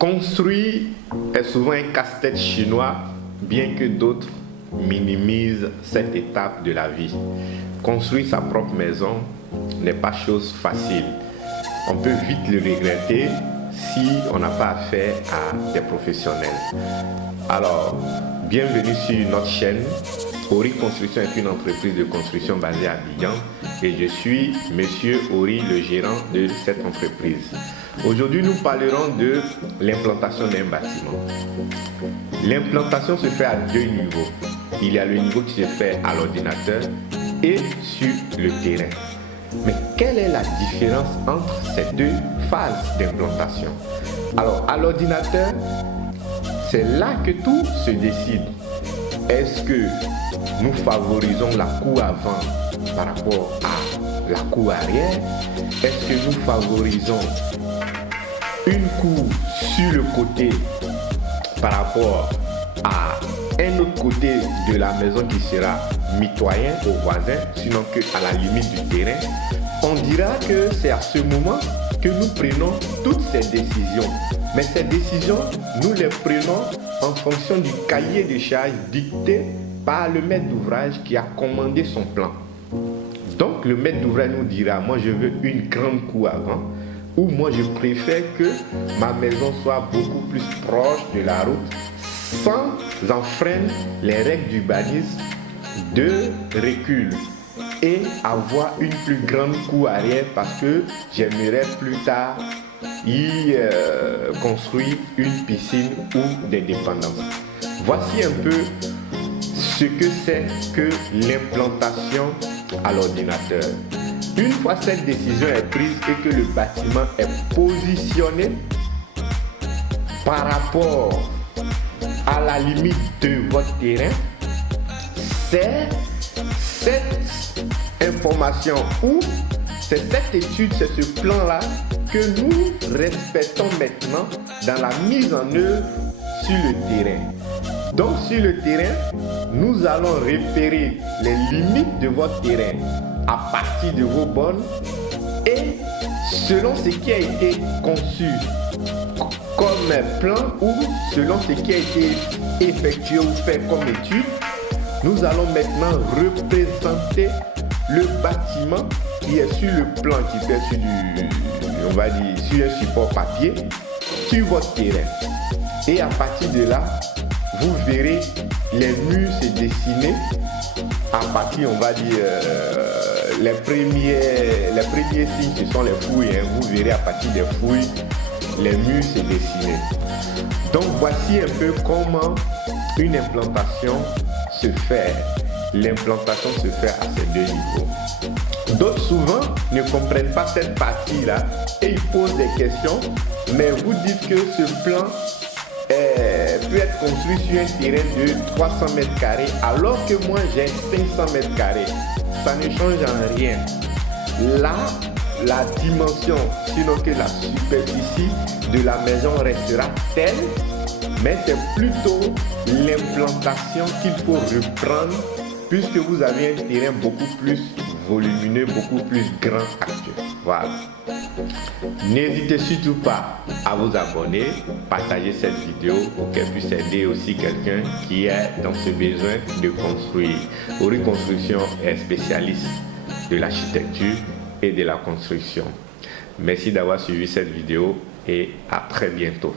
Construire est souvent un casse-tête chinois, bien que d'autres minimisent cette étape de la vie. Construire sa propre maison n'est pas chose facile. On peut vite le regretter si on n'a pas affaire à des professionnels. Alors, bienvenue sur notre chaîne. Ori Construction est une entreprise de construction basée à Abidjan et je suis Monsieur Ori, le gérant de cette entreprise. Aujourd'hui, nous parlerons de l'implantation d'un bâtiment. L'implantation se fait à deux niveaux. Il y a le niveau qui se fait à l'ordinateur et sur le terrain. Mais quelle est la différence entre ces deux phases d'implantation? Alors, à l'ordinateur, c'est là que tout se décide. Est-ce que nous favorisons la cour avant par rapport à la cour arrière? Est-ce que nous favorisons une cour sur le côté par rapport à un autre côté de la maison qui sera mitoyen aux voisins, sinon qu'à la limite du terrain? On dira que c'est à ce moment que nous prenons toutes ces décisions. Mais ces décisions, nous les prenons en fonction du cahier de charges dicté par le maître d'ouvrage qui a commandé son plan. Donc le maître d'ouvrage nous dira, moi je veux une grande cour avant, ou moi je préfère que ma maison soit beaucoup plus proche de la route, sans enfreindre les règles d'urbanisme de recul et avoir une plus grande cour arrière parce que j'aimerais plus tard y construire une piscine ou des dépendances. Voici un peu ce que c'est que l'implantation à l'ordinateur. Une fois cette décision est prise et que le bâtiment est positionné par rapport à la limite de votre terrain, c'est cette information ou c'est cette étude, c'est ce plan-là que nous respectons maintenant dans la mise en œuvre sur le terrain. Donc sur le terrain, nous allons repérer les limites de votre terrain à partir de vos bornes et selon ce qui a été conçu comme plan ou selon ce qui a été effectué ou fait comme étude, nous allons maintenant représenter le bâtiment qui est sur le plan, qui est sur un support papier, sur votre terrain. Et à partir de là, vous verrez les murs se dessiner à partir, les premiers signes, ce sont les fouilles. Vous verrez à partir des fouilles, les murs se dessiner. Donc voici un peu comment une implantation se fait. L'implantation se fait à ces deux niveaux. D'autres souvent ne comprennent pas cette partie-là et ils posent des questions, mais vous dites que ce plan peut être construit sur un terrain de 300 mètres carrés alors que moi j'ai 500 mètres carrés. Ça ne change en rien. Là, la dimension, sinon que la superficie de la maison restera telle, mais c'est plutôt l'implantation qu'il faut reprendre puisque vous avez un terrain beaucoup plus volumineux, beaucoup plus grand actuel. Voilà. N'hésitez surtout pas à vous abonner, partager cette vidéo pour qu'elle puisse aider aussi quelqu'un qui est dans ce besoin de construire. Ori Construction est spécialiste de l'architecture et de la construction. Merci d'avoir suivi cette vidéo et à très bientôt.